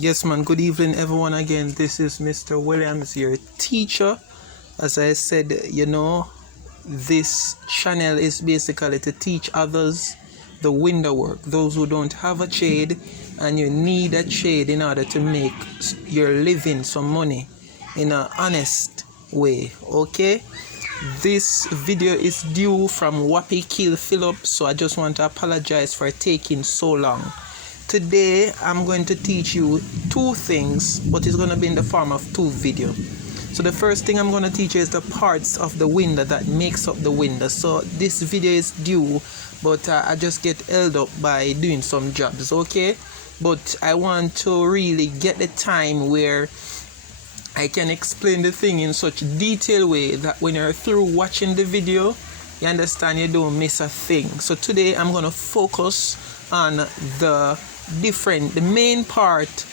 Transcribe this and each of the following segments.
Yes, man. Good evening, everyone. Again, this is Mr. Williams, your teacher. As I said, this channel is basically to teach others the window work. Those who don't have a trade and you need a trade in order to make your living, some money in an honest way. Okay. This video is due from Wappy Kill Phillip, so I just want to apologize for taking so long. Today I'm going to teach you two things, but it's going to be in the form of two videos. So the first thing I'm going to teach you is the parts of the window that makes up the window. So this video is due, but I just get held up by doing some jobs, okay? But I want to really get the time where I can explain the thing in such detailed way that when you're through watching the video, you understand you don't miss a thing. So today I'm going to focus on the main part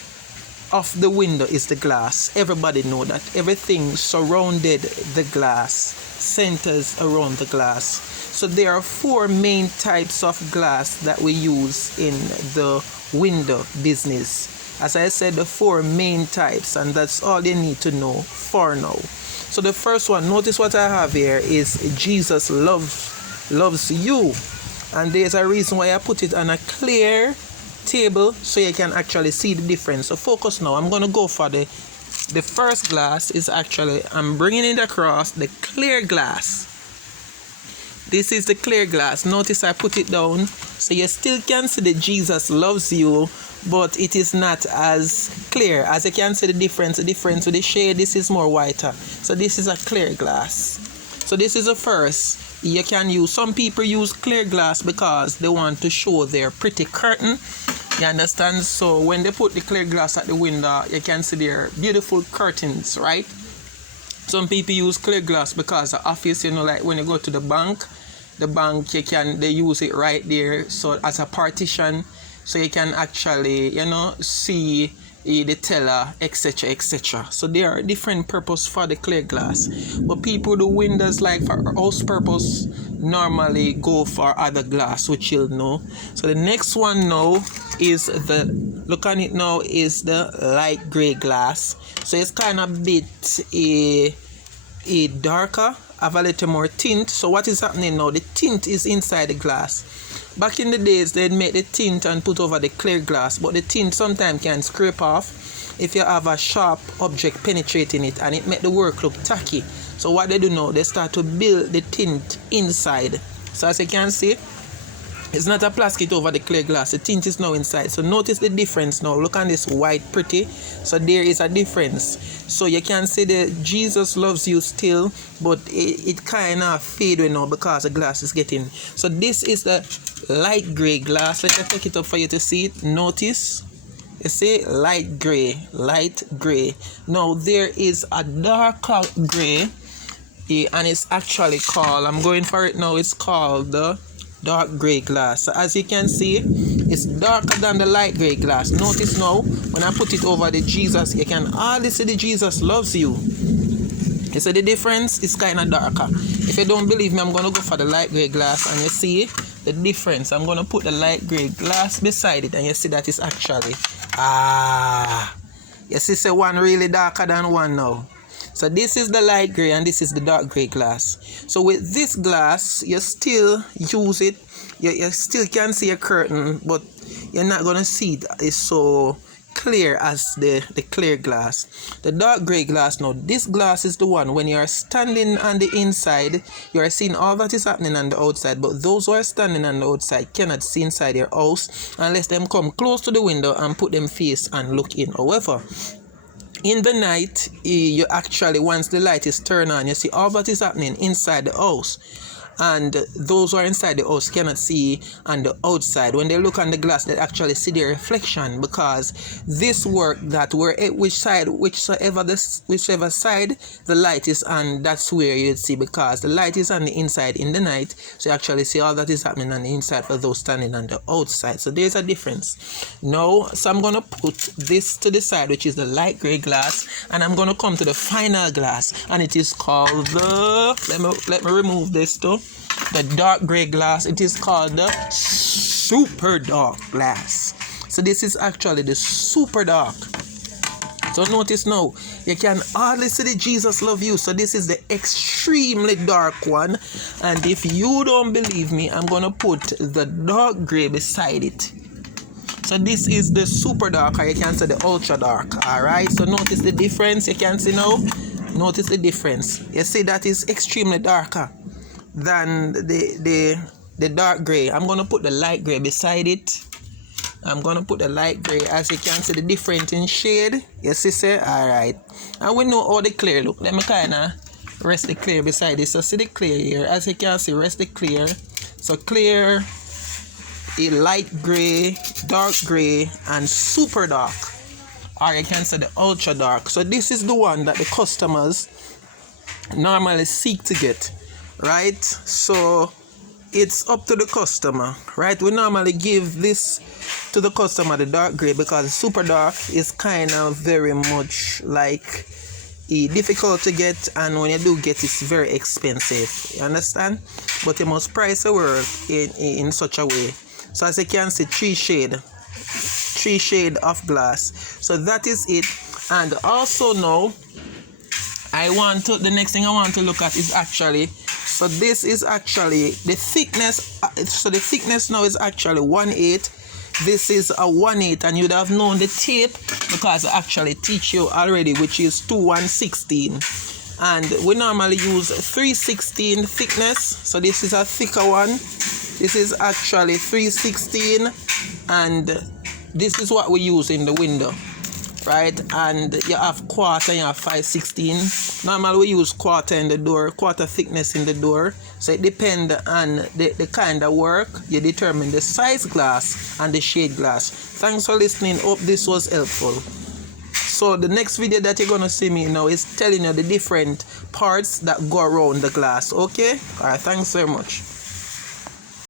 of the window is the glass. Everybody know that. Everything surrounded the glass, centers around the glass. So there are four main types of glass that we use in the window business. As I said, the four main types, and that's all you need to know for now. So the first one, notice what I have here is Jesus loves you. And there's a reason why I put it on a clear table so you can actually see the difference. So focus now. I'm going to go for the first glass is actually, I'm bringing it across the clear glass. This is the clear glass. Notice I put it down so you still can see that Jesus loves you, but it is not as clear. As you can see the difference with the shade, this is more whiter. So this is a clear glass. So this is the first. You can use, some people use clear glass because they want to show their pretty curtain. You understand? So when they put the clear glass at the window, you can see their beautiful curtains, right? Some people use clear glass because the office, like when you go to the bank they use it right there, so as a partition, so you can actually see the teller, etc, etc. So there are different purpose for the clear glass, but people do windows like for house purpose normally go for other glass, which you'll know. So the next one now is look on it now, is the light gray glass. So it's kind of bit a darker, have a little more tint. So what is happening now, the tint is inside the glass. Back in the days, they'd make the tint and put over the clear glass, but the tint sometimes can scrape off if you have a sharp object penetrating it, and it make the work look tacky. So what they do now, they start to build the tint inside. So as you can see, it's not a plastic over the clear glass, the tint is now inside. So notice the difference now. Look at this white pretty. So there is a difference. So you can see that Jesus loves you still, but it kind of fade away now because the glass is getting. So this is the light gray glass. Let me take it up for you to see it. Notice, you see, light gray. Now there is a darker gray, and it's actually called, I'm going for it now, it's called the dark gray glass. So as you can see, it's darker than the light gray glass. Notice now, when I put it over the Jesus, you can hardly see the Jesus loves you. You see the difference? It's kind of darker. If you don't believe me, I'm going to go for the light gray glass, and you see the difference. I'm going to put the light gray glass beside it, and you see that it's actually, you see, say one really darker than one now. So this is the light gray and this is the dark gray glass. So with this glass, you still use it. You still can see a curtain, but you're not going to see it. It's so clear as the clear glass. The dark gray glass now, this glass is the one when you are standing on the inside, you are seeing all that is happening on the outside, but those who are standing on the outside cannot see inside their house unless them come close to the window and put them face and look in. However, in the night, you actually, once the light is turned on, you see all that is happening inside the house. And those who are inside the house cannot see on the outside. When they look on the glass, they actually see their reflection, because this work that whichever side the light is on, that's where you'd see, because the light is on the inside in the night, so you actually see all that is happening on the inside for those standing on the outside. So there's a difference. Now, so I'm going to put this to the side, which is the light gray glass, and I'm going to come to the final glass, and it is called the, let me remove this too. The dark gray glass. It is called the super dark glass. So this is actually the super dark. So notice now, you can hardly see the Jesus Love You. So this is the extremely dark one. And if you don't believe me, I'm going to put the dark gray beside it. So this is the super dark, or you can say the ultra dark. Alright, so notice the difference. You can see now. Notice the difference. You see that is extremely darker than the dark gray. I'm going to put the light gray beside it. I'm going to put the light gray. As you can see the difference in shade. You see, sir? Alright. And we know all the clear. Look, let me kind of rest the clear beside this. So see the clear here. As you can see, rest the clear. So clear, a light gray, dark gray, and super dark. Or you can say the ultra dark. So this is the one that the customers normally seek to get. Right? So it's up to the customer, right? We normally give this to the customer, the dark gray, because super dark is kind of very much like difficult to get, and when you do get it's very expensive. You understand? But you must price the work in such a way. So as you can see, three shade of glass. So that is it. And also now the next thing I want to look at is actually, so this is actually the thickness. So the thickness now is actually 1/8. This is a 1/8, and you'd have known the tape because I actually teach you already, which is 2/116. And we normally use 3/16 thickness. So this is a thicker one. This is actually 3/16, and this is what we use in the window. Right, and you have quarter and you have 5/16. Normally we use quarter in the door, quarter thickness in the door. So it depends on the kind of work. You determine the size glass and the shade glass. Thanks for listening. Hope this was helpful. So the next video that you're gonna see me now is telling you the different parts that go around the glass. Okay? Alright, thanks very much.